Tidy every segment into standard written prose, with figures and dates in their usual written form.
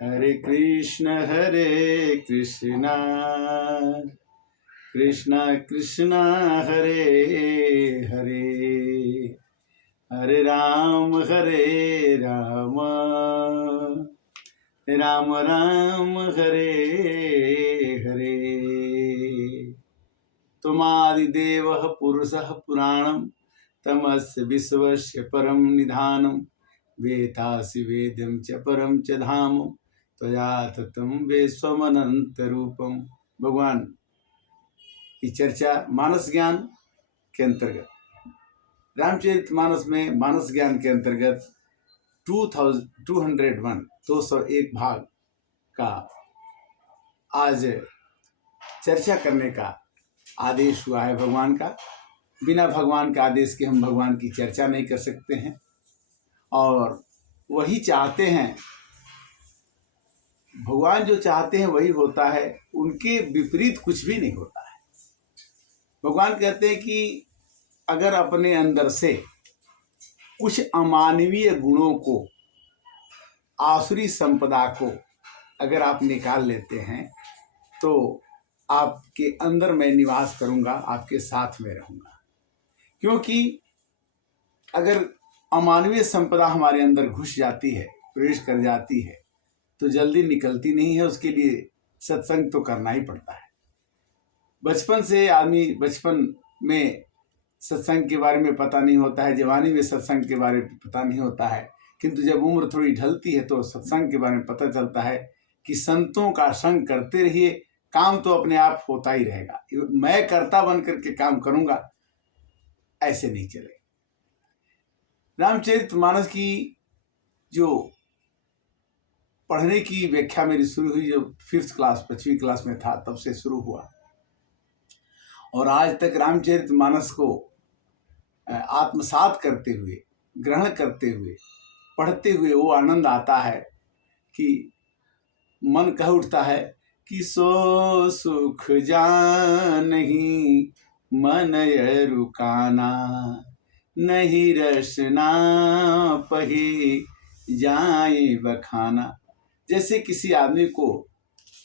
हरे कृष्णा कृष्णा कृष्णा हरे हरे, हरे राम राम राम हरे हरे। त्वमादिदेवः पुरुषः पुराणं तमस्य विश्वस्य परं निधानं, वेदासि वेदं च परं च धाम त्वया ततं विश्वमनन्तरूपम्। भगवान की चर्चा मानस ज्ञान के अंतर्गत, रामचरितमानस में मानस ज्ञान के अंतर्गत 201 भाग का आज चर्चा करने का आदेश हुआ है भगवान का। बिना भगवान के आदेश के हम भगवान की चर्चा नहीं कर सकते हैं, और वही चाहते हैं, भगवान जो चाहते हैं वही होता है, उनके विपरीत कुछ भी नहीं होता है। भगवान कहते हैं कि अगर अपने अंदर से कुछ अमानवीय गुणों को, आसुरी संपदा को अगर आप निकाल लेते हैं तो आपके अंदर मैं निवास करूंगा, आपके साथ में रहूंगा। क्योंकि अगर अमानवीय संपदा हमारे अंदर घुस जाती है, प्रवेश कर जाती है, तो जल्दी निकलती नहीं है। उसके लिए सत्संग तो करना ही पड़ता है। बचपन से आदमी, बचपन में सत्संग के बारे में पता नहीं होता है, जवानी में सत्संग के बारे में पता नहीं होता है, किंतु जब उम्र थोड़ी ढलती है तो सत्संग के बारे में पता चलता है कि संतों का संग करते रहिए, काम तो अपने आप होता ही रहेगा। मैं कर्ता बन करके काम करूंगा, ऐसे नहीं चलेगा। रामचरितमानस की जो पढ़ने की व्याख्या मेरी शुरू हुई, जो 5वीं क्लास में था तब से शुरू हुआ, और आज तक रामचरितमानस को आत्मसात करते हुए, ग्रहण करते हुए, पढ़ते हुए वो आनंद आता है कि मन कह उठता है कि सो सुख जानहि मन रुकाना, नहीं रसना पही जाए बखाना। जैसे किसी आदमी को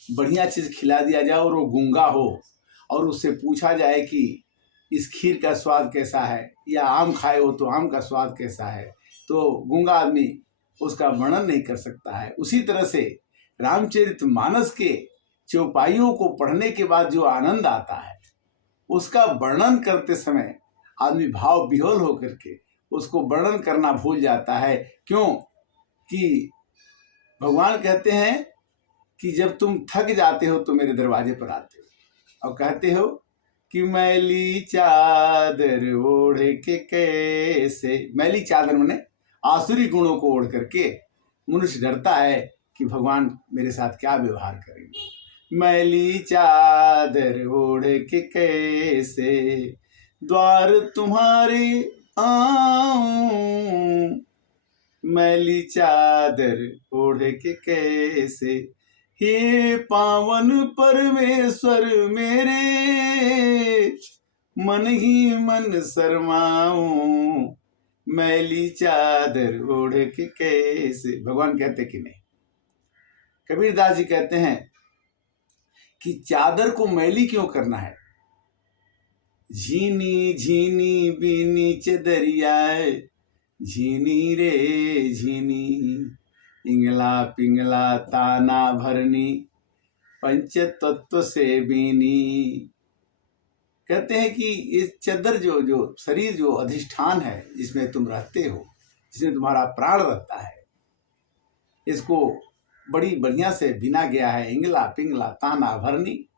बढ़िया चीज खिला दिया जाए और वो गूंगा हो, और उससे पूछा जाए कि इस खीर का स्वाद कैसा है, या आम खाए हो तो आम का स्वाद कैसा है, तो गूंगा आदमी उसका वर्णन नहीं कर सकता है। उसी तरह से रामचरितमानस के चौपाइयों को पढ़ने के बाद जो आनंद आता है, उसका वर्णन करते समय आदमी भाव विह्वल होकर के उसको वर्णन करना भूल जाता है। क्यों कि भगवान कहते हैं कि जब तुम थक जाते हो तो मेरे दरवाजे पर आते हो और कहते हो कि मैली चादर ओढ़ के कैसे। मैली चादर माने आसुरी गुणों को ओढ़ करके मनुष्य डरता है कि भगवान मेरे साथ क्या व्यवहार करेंगे। मैली चादर ओढ़ के कैसे द्वार तुम्हारे आऊं, मैली चादर ओढ़ के कैसे। हे पावन परमेश्वर मेरे, मन ही मन शर्माऊं, मैली चादर ओढ़ के कैसे। भगवान कहते कि नहीं। कबीरदास जी कहते हैं कि चादर को मैली क्यों करना है। झीनी झीनी बीनी चदरिया, झीनी रे झीनी, इंगला पिंगला ताना भरनी, पंच तत्व से बीनी। कहते हैं कि ये चदर जो शरीर, जो अधिष्ठान है जिसमें तुम रहते हो, जिसमें तुम्हारा प्राण रहता है, इसको बड़ी बढ़िया से बिना गया है। इंगला पिंगला ताना भरनी,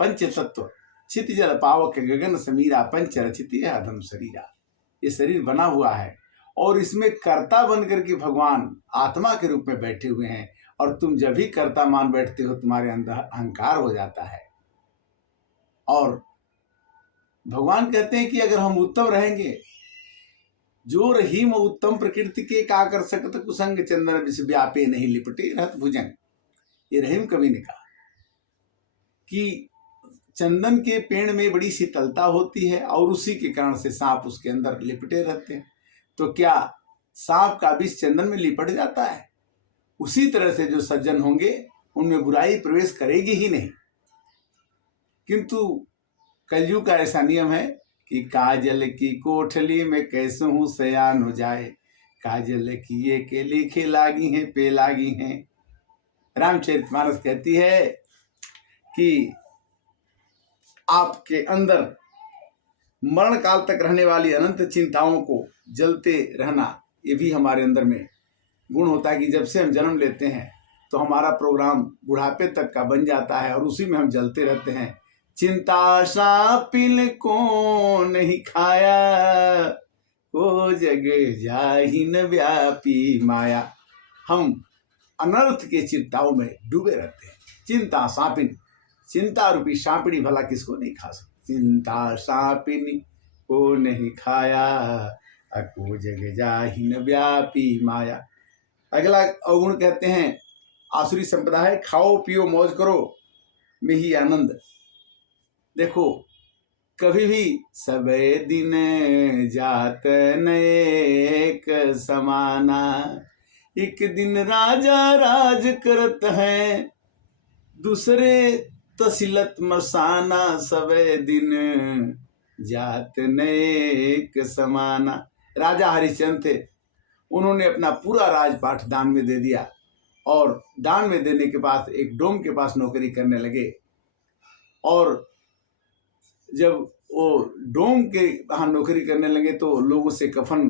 पंच तत्व चित जल पावक गगन समीरा, पंच रचित अधम शरीरा। ये शरीर बना हुआ है और इसमें कर्ता बन करके भगवान आत्मा के रूप में बैठे हुए हैं, और तुम जब भी कर्ता मान बैठते हो तुम्हारे अंदर अहंकार हो जाता है। और भगवान कहते हैं कि अगर हम उत्तम रहेंगे, जो रहीम उत्तम प्रकृति के का कर सकत कुसंग चंदन विष व्यापे नहीं लिपटे रहत भुजंग। ये रहीम कवि ने कहा कि चंदन के पेड़ में बड़ी शीतलता होती है और उसी के कारण से सांप उसके अंदर लिपटे रहते हैं। तो क्या सांप का विष चंदन में लिपट जाता है? उसी तरह से जो सज्जन होंगे उनमें बुराई प्रवेश करेगी ही नहीं। किंतु कलयुग का ऐसा नियम है कि काजल की कोठली में कैसे हूँ सयान हो जाए, काजल की ये के लिखे लागी हैं पे लागी हैं। रामचरितमानस कहती है कि आपके अंदर मरण काल तक रहने वाली अनंत चिंताओं को जलते रहना, ये भी हमारे अंदर में गुण होता है कि जब से हम जन्म लेते हैं तो हमारा प्रोग्राम बुढ़ापे तक का बन जाता है और उसी में हम जलते रहते हैं। चिंता सापिल को नहीं खाया, को जग जाहि न व्यापी माया। हम अनर्थ के चिंताओं में डूबे रहते हैं। चिंता सापिन, चिंता रूपी सांपिनी भला किसको नहीं खा सकती। चिंता सांपिनी को नहीं खाया, को जग जाहि न व्यापी माया। अगला अवगुण कहते हैं आसुरी संपदा है, खाओ पियो मौज करो में ही आनंद। देखो कभी भी सबे दिन जात नेक समाना, एक दिन राजा राज करत है, दूसरे तसिलत मसाना, सबे दिन जात नेक समाना। राजा हरिश्चंद्र थे, उन्होंने अपना पूरा राजपाट दान में दे दिया और दान में देने के बाद एक डोम के पास नौकरी करने लगे। और जब वो डोम के वहाँ नौकरी करने लगे तो लोगों से कफन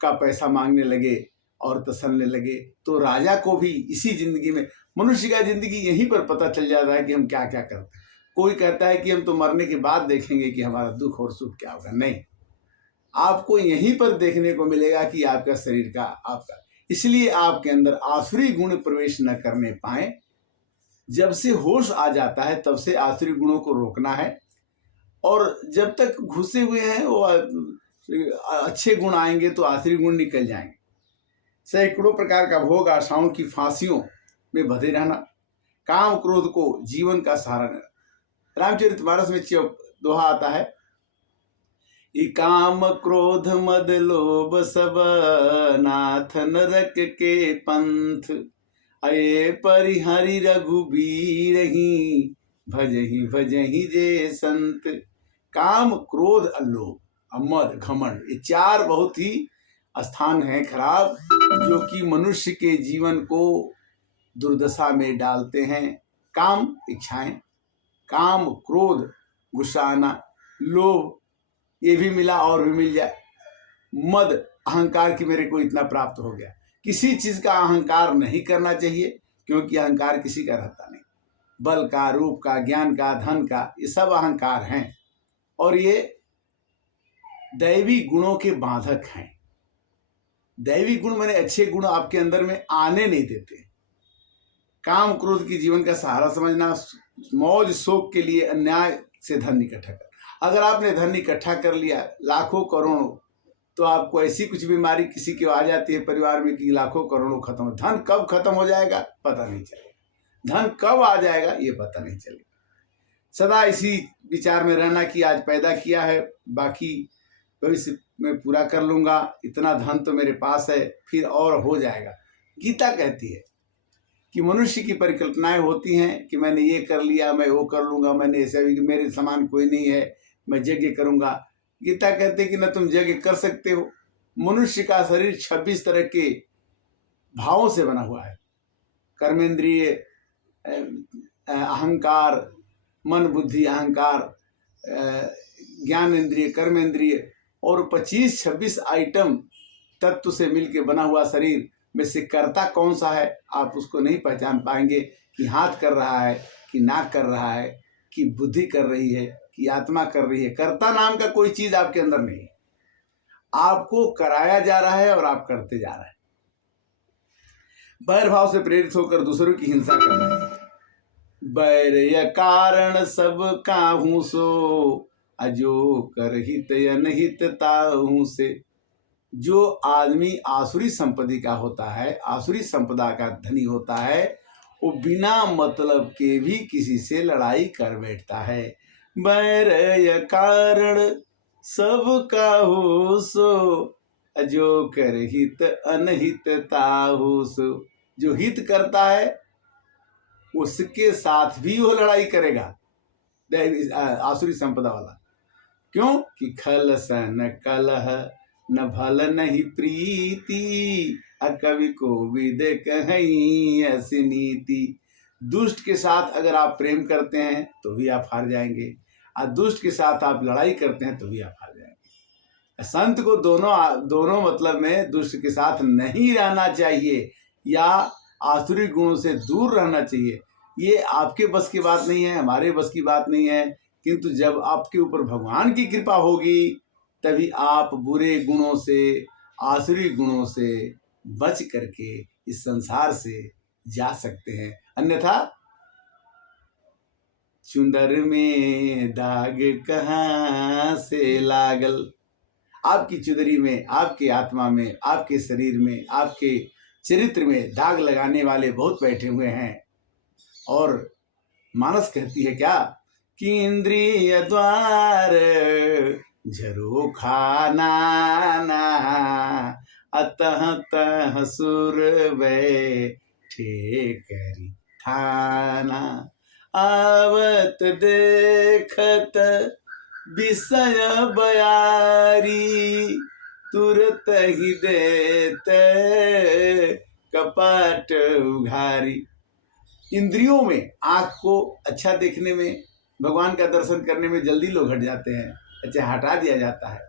का पैसा मांगने लगे और तसलने लगे। तो राजा को भी इसी जिंदगी में, मनुष्य का जिंदगी यहीं पर पता चल जाता है कि हम क्या क्या करते हैं। कोई कहता है कि हम तो मरने के बाद देखेंगे कि हमारा दुख और सुख क्या होगा। नहीं, आपको यहीं पर देखने को मिलेगा कि आपका शरीर का आपका। इसलिए आपके अंदर आसुरी गुण प्रवेश न करने पाए। जब से होश आ जाता है तब से आसुरी गुणों को रोकना है, और जब तक घुसे हुए हैं वो अच्छे गुण आएंगे तो आसुरी गुण निकल जाएंगे। सैकड़ों प्रकार का भोग आशाओं की फांसियों में बंधे रहना, काम क्रोध को जीवन का सहारा न। रामचरितमानस में दोहा आता है, काम क्रोध मद लोभ सब नाथ नरक के पंथ, अये परिहरि रघुबीर ही भजहि भजहि जे संत। काम क्रोध अल्लोभ मद घमंड, ये चार बहुत ही स्थान हैं खराब, जो कि मनुष्य के जीवन को दुर्दशा में डालते हैं। काम इच्छाएं, काम क्रोध गुस्सा आना, लोभ ये भी मिला और भी मिल जाए, मद अहंकार की मेरे को इतना प्राप्त हो गया। किसी चीज का अहंकार नहीं करना चाहिए, क्योंकि अहंकार किसी का रहता नहीं। बल का, रूप का, ज्ञान का, धन का, ये सब अहंकार हैं और ये दैवी गुणों के बाधक हैं। दैवी गुण माने अच्छे गुण आपके अंदर में आने नहीं देते। काम क्रोध की जीवन का सहारा समझना, मौज शौक के लिए अन्याय से धन इकट्ठा कर। अगर आपने धन इकट्ठा कर लिया लाखों करोड़ों, तो आपको ऐसी कुछ बीमारी किसी की आ जाती है परिवार में कि लाखों करोड़ों खत्म। धन कब खत्म हो जाएगा पता नहीं चलेगा, धन कब आ जाएगा ये पता नहीं चलेगा। सदा इसी विचार में रहना कि आज पैदा किया है, बाकी भविष्य में पूरा कर लूंगा, इतना धन तो मेरे पास है, फिर और हो जाएगा। गीता कहती है कि मनुष्य की परिकल्पनाएं होती हैं कि मैंने ये कर लिया, मैं वो कर लूंगा, मैंने ऐसा भी, मेरे समान कोई नहीं है, मैं यज्ञ करूंगा। गीता कहते हैं कि न तुम यज्ञ कर सकते हो। मनुष्य का शरीर 26 तरह के भावों से बना हुआ है, कर्मेंद्रिय, अहंकार, मन बुद्धि अहंकार, ज्ञान इंद्रिय, कर्मेंद्रिय, और 25-26 आइटम तत्व से मिलके बना हुआ शरीर में से कर्ता कौन सा है आप उसको नहीं पहचान पाएंगे कि हाथ कर रहा है, कि नाक कर रहा है, कि बुद्धि कर रही है, कि आत्मा कर रही है। कर्ता नाम का कोई चीज आपके अंदर नहीं है, आपको कराया जा रहा है और आप करते जा रहे हैं। बैर भाव से प्रेरित होकर दूसरों की हिंसा करना है। बैर या कारण सब काहू सो, अजो कर हित अनहित ताहू से। जो आदमी आसुरी संपत्ति का होता है, आसुरी संपदा का धनी होता है, वो बिना मतलब के भी किसी से लड़ाई कर बैठता है। बैर या कारण सब काहू सो, जो कर हित अनहित ताहू सो। जो हित करता है उसके साथ भी वो लड़ाई करेगा, आसुरी संपदा वाला। क्यों कि खल सन कलह न भल नहीं प्रीति, कवि को विद कहीं ऐसी नीति। दुष्ट के साथ अगर आप प्रेम करते हैं तो भी आप हार जाएंगे, और दुष्ट के साथ आप लड़ाई करते हैं तो भी आप हार जाएंगे। संत को दोनों मतलब में दुष्ट के साथ नहीं रहना चाहिए या आसुरी गुणों से दूर रहना चाहिए। ये आपके बस की बात नहीं है, हमारे बस की बात नहीं है, किंतु जब आपके ऊपर भगवान की कृपा होगी तभी आप बुरे गुणों से, आसुरी गुणों से बच करके इस संसार से जा सकते हैं। अन्यथा चुंदर में दाग कहाँ से लागल, आपकी चुदरी में, आपकी आत्मा में, आपके शरीर में, आपके चरित्र में दाग लगाने वाले बहुत बैठे हुए हैं। और मानस कहती है क्या कि इंद्रिय द्वार झरो खाना ना, अतः तह सुर बैठे करी थाना। आवत देखत विषय बयारी, तुरत ही देते कपाट उघारी। इंद्रियों में, आँख को अच्छा देखने में, भगवान का दर्शन करने में जल्दी लोग हट जाते हैं, अच्छा हटा दिया जाता है।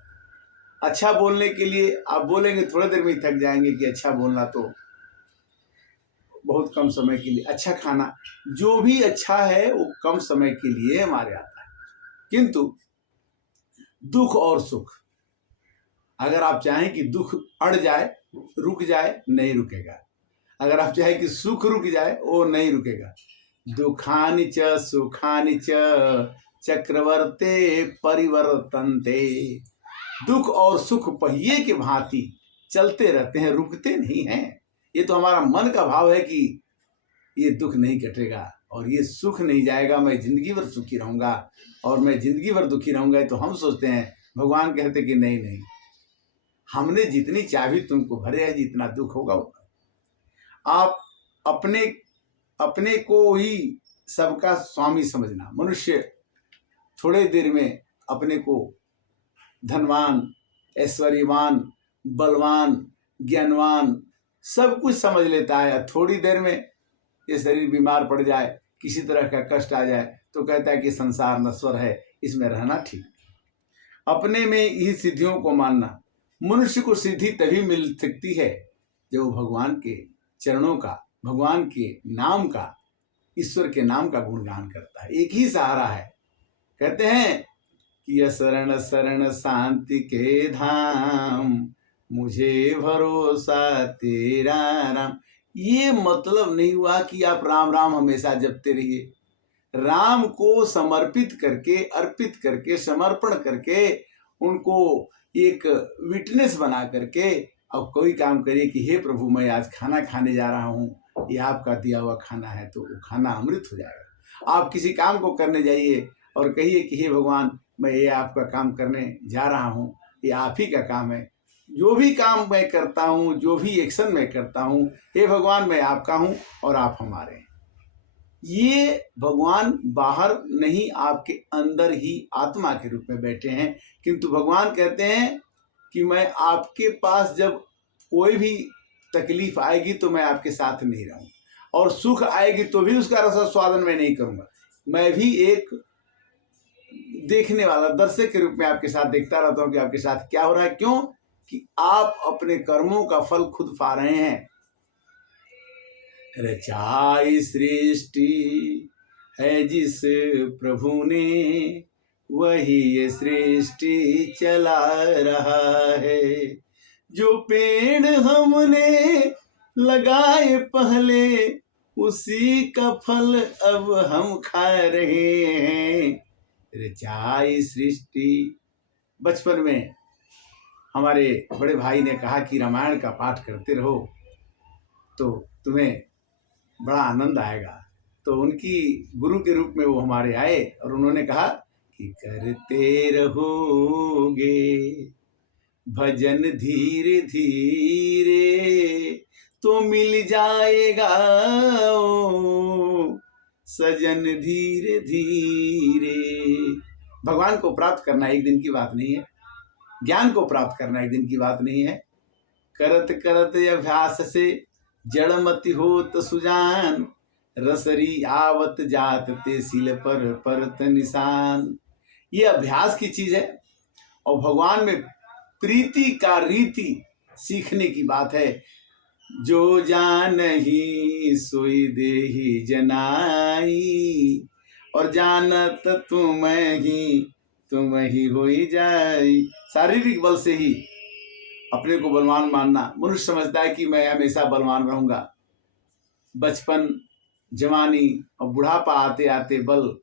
अच्छा बोलने के लिए आप बोलेंगे थोड़ी देर में ही थक जाएंगे कि अच्छा बोलना तो बहुत कम समय के लिए, अच्छा खाना, जो भी अच्छा है वो कम समय के लिए हमारे आता है। किंतु दुख और सुख, अगर आप चाहें कि दुख अड़ जाए, रुक जाए, नहीं रुकेगा। अगर आप चाहें कि सुख रुक जाए, वो नहीं रुकेगा। दुखानि च सुखानि च चक्रवर्ते परिवर्तन्ते। दुख और सुख पहिए के भांति चलते रहते हैं, रुकते नहीं हैं। ये तो हमारा मन का भाव है कि ये दुख नहीं कटेगा और ये सुख नहीं जाएगा, मैं जिंदगी भर सुखी रहूंगा और मैं जिंदगी भर दुखी रहूंगा। तो हम सोचते हैं, भगवान कहते कि नहीं नहीं, हमने जितनी चाबी तुमको भरे है, जितना दुख होगा उतना। आप अपने को ही सबका स्वामी समझना। मनुष्य थोड़े देर में अपने को धनवान, ऐश्वर्यवान, बलवान, ज्ञानवान सब कुछ समझ लेता है। थोड़ी देर में ये शरीर बीमार पड़ जाए, किसी तरह का कष्ट आ जाए तो कहता है कि संसार नश्वर है, इसमें रहना ठीक नहीं। अपने में ही सिद्धियों को मानना। मनुष्य को सिद्धि तभी मिल सकती है जब वो भगवान के चरणों का, भगवान के नाम का, ईश्वर के नाम का गुणगान करता है। एक ही सहारा है। कहते हैं कि शरण शरण शांति के धाम, मुझे भरोसा तेरा राम। ये मतलब नहीं हुआ कि आप राम राम हमेशा जपते रहिए। राम को समर्पित करके, अर्पित करके, समर्पण करके, उनको एक विटनेस बना करके अब कोई काम करिए कि हे प्रभु, मैं आज खाना खाने जा रहा हूँ, ये आपका दिया हुआ खाना है, तो वो खाना अमृत हो जाएगा। आप किसी काम को करने जाइए और कहिए कि हे भगवान, मैं ये आपका काम करने जा रहा हूँ, ये आप ही का काम है। जो भी काम मैं करता हूँ, जो भी एक्शन मैं करता हूँ, हे भगवान मैं आपका हूँ और आप हमारे हैं। ये भगवान बाहर नहीं, आपके अंदर ही आत्मा के रूप में बैठे हैं। किंतु भगवान कहते हैं कि मैं आपके पास जब कोई भी तकलीफ आएगी तो मैं आपके साथ नहीं रहूँगा, और सुख आएगी तो भी उसका रस स्वादन मैं नहीं करूँगा। मैं भी एक देखने वाला, दर्शक के रूप में आपके साथ देखता रहता हूँ कि आपके साथ क्या हो रहा है। क्यों कि आप अपने कर्मों का फल खुद पा रहे हैं। रचाई सृष्टि है जिस प्रभु ने, वही ये सृष्टि चला रहा है। जो पेड़ हमने लगाए पहले, उसी का फल अब हम खा रहे हैं। रचाई सृष्टि। बचपन में हमारे बड़े भाई ने कहा कि रामायण का पाठ करते रहो तो तुम्हें बड़ा आनंद आएगा। तो उनकी गुरु के रूप में वो हमारे आए और उन्होंने कहा कि करते रहोगे भजन धीरे धीरे तो मिल जाएगा ओ सजन धीरे धीरे। भगवान को प्राप्त करना एक दिन की बात नहीं है, ज्ञान को प्राप्त करना एक दिन की बात नहीं है। करत करत अभ्यास से जड़मति होत सुजान, रसरी आवत जात ते सिल पर परत निशान। ये अभ्यास की चीज है और भगवान में प्रीति का रीति सीखने की बात है। जो जान ही सोई देहि जनाई, और जानत तुम ही होई जाई। शारीरिक बल से ही अपने को बलवान मानना, मनुष्य समझता है कि मैं हमेशा बलवान रहूंगा। बचपन, जवानी और बुढ़ापा आते आते बल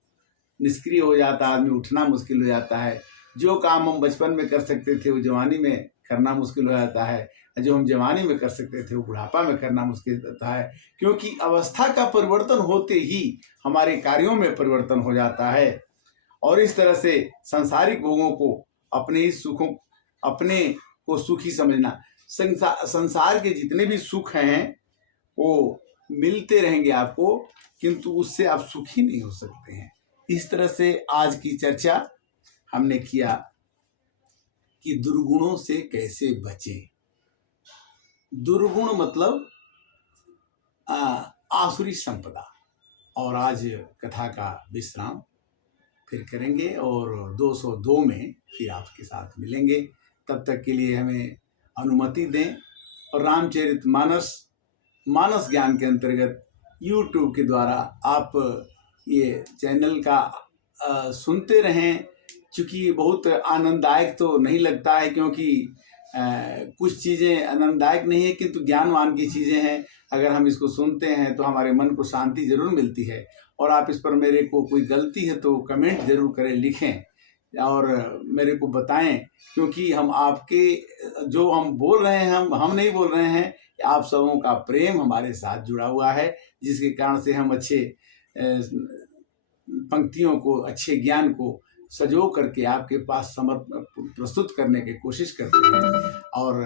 निष्क्रिय हो जाता, आदमी उठना मुश्किल हो जाता है। जो काम हम बचपन में कर सकते थे वो जवानी में करना मुश्किल हो जाता है, जो हम जवानी में कर सकते थे वो बुढ़ापा में करना मुश्किल होता है। क्योंकि अवस्था का परिवर्तन होते ही हमारे कार्यों में परिवर्तन हो जाता है। और इस तरह से सांसारिक भोगों को, अपने ही सुखों, अपने को सुखी समझना। संसार के जितने भी सुख हैं वो मिलते रहेंगे आपको, किंतु उससे आप सुखी नहीं हो सकते हैं। इस तरह से आज की चर्चा हमने किया कि दुर्गुणों से कैसे बचें। दुर्गुण मतलब आसुरी संपदा। और आज कथा का विश्राम फिर करेंगे और 202 में फिर आपके साथ मिलेंगे। तब तक के लिए हमें अनुमति दें और रामचरितमानस मानस ज्ञान के अंतर्गत YouTube के द्वारा आप ये चैनल का सुनते रहें। चूँकि ये बहुत आनंददायक तो नहीं लगता है, क्योंकि कुछ चीज़ें आनंददायक नहीं है किंतु ज्ञानवान की चीज़ें हैं। अगर हम इसको सुनते हैं तो हमारे मन को शांति जरूर मिलती है। और आप इस पर मेरे को कोई गलती है तो कमेंट जरूर करें, लिखें और मेरे को बताएं। क्योंकि हम आपके जो हम बोल रहे हैं, हम नहीं बोल रहे हैं, आप सबों का प्रेम हमारे साथ जुड़ा हुआ है, जिसके कारण से हम अच्छे पंक्तियों को, अच्छे ज्ञान को सजो करके आपके पास प्रस्तुत करने की कोशिश करते हैं। और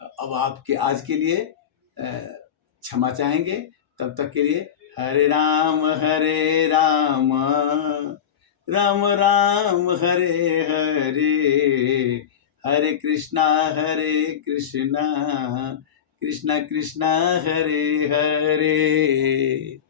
अब आपके आज के लिए क्षमा चाहेंगे। तब तक के लिए हरे राम राम राम हरे हरे, हरे कृष्णा कृष्णा कृष्णा हरे हरे।